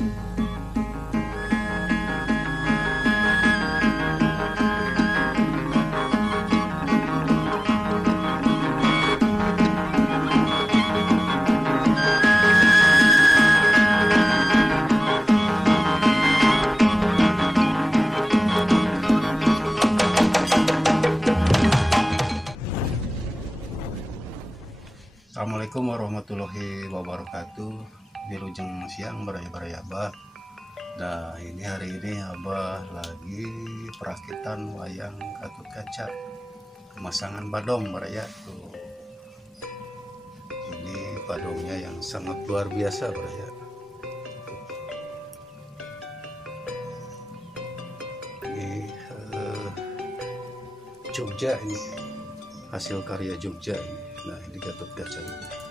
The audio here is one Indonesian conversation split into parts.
Assalamualaikum warahmatullahi wabarakatuh. Wilujeng siang baraya-baraya Abah. Nah ini hari ini Abah lagi perakitan wayang Gatot Kaca, pemasangan badong baraya tuh. Ini badongnya yang sangat luar biasa baraya. Ini Jogja, ini hasil karya Jogja ini. Nah ini Gatot Kaca ini.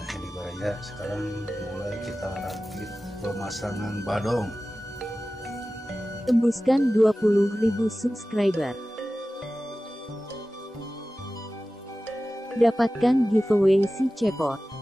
Nah ini baraya, sekarang mulai kita rakit pemasangan badong. Tembuskan 20.000 subscriber. Dapatkan giveaway si Cepot.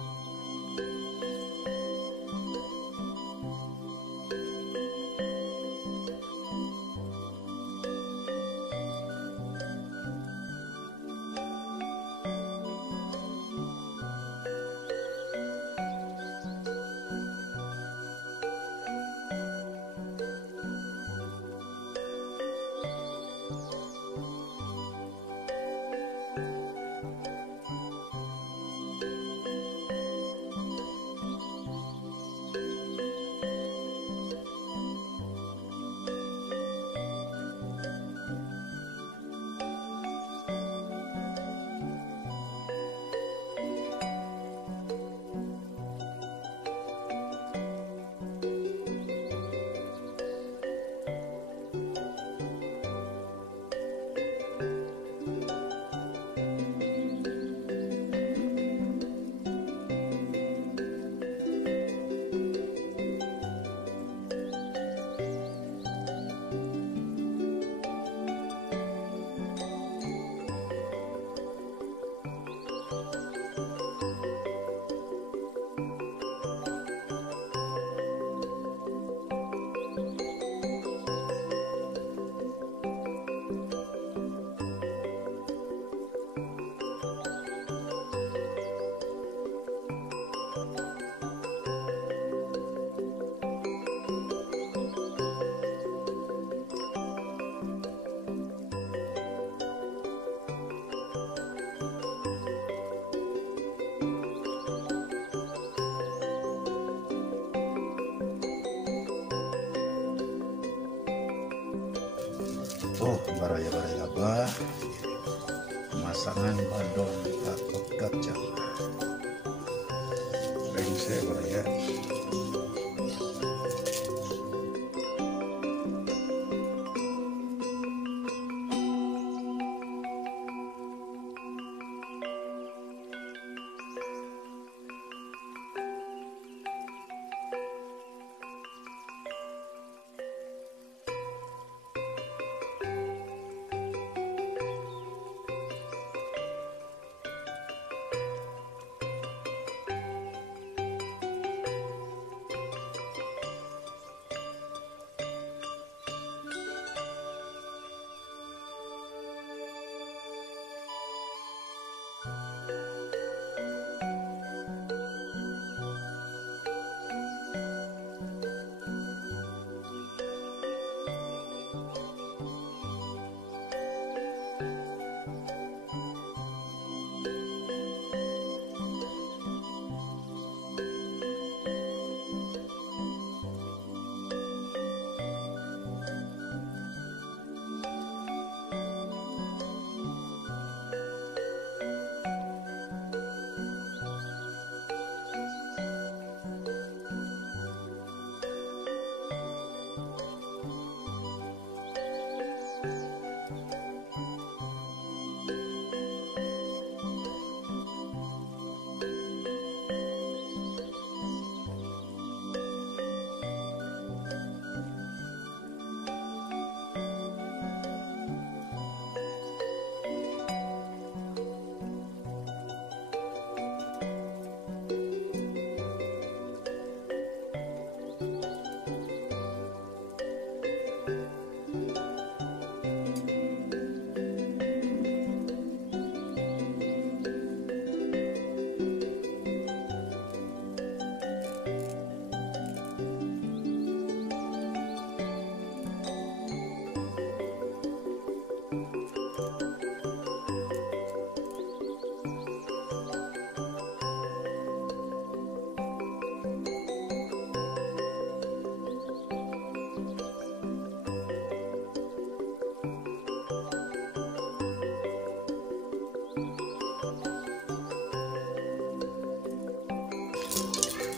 Oh baraya-baraya Abah, pemasangan badong Gatot Kaca. Rengse baraya.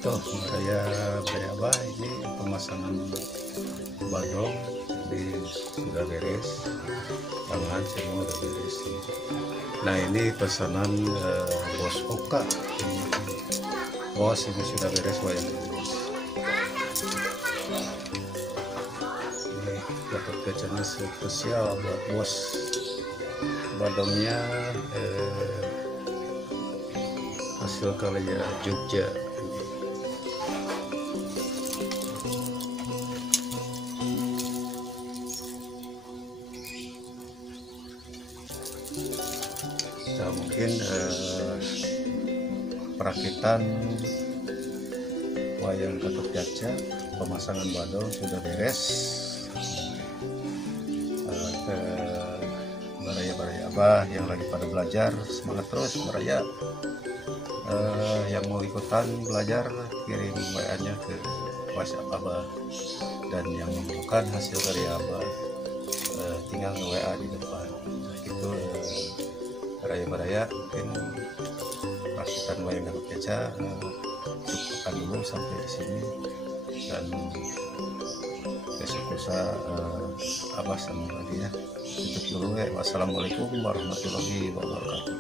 Tuh Raya Abah ini pemasangan badong sudah beres, tangan semua udah beres. Nah ini pesanan bos Oka. Bos ini sudah beres wayang beres. Ini dapat kacanya spesial buat bos. Badongnya hasil karya Jogja. Nah, mungkin perakitan wayang Gatot Kaca, pemasangan badong sudah beres. Ke baraya-baraya Abah yang lagi pada belajar, semangat terus baraya. Yang mau ikutan belajar kirim WA-nya ke WhatsApp Abah, dan yang bukan hasil karya Abah tinggal nge WA di depan. Itu baraya-baraya mungkin perakitan wayang Gatot Kaca cukupkan dulu sampai di sini, dan besok lusa Abah sama lagi ya. Tutup dulu ya. Wassalamualaikum warahmatullahi wabarakatuh.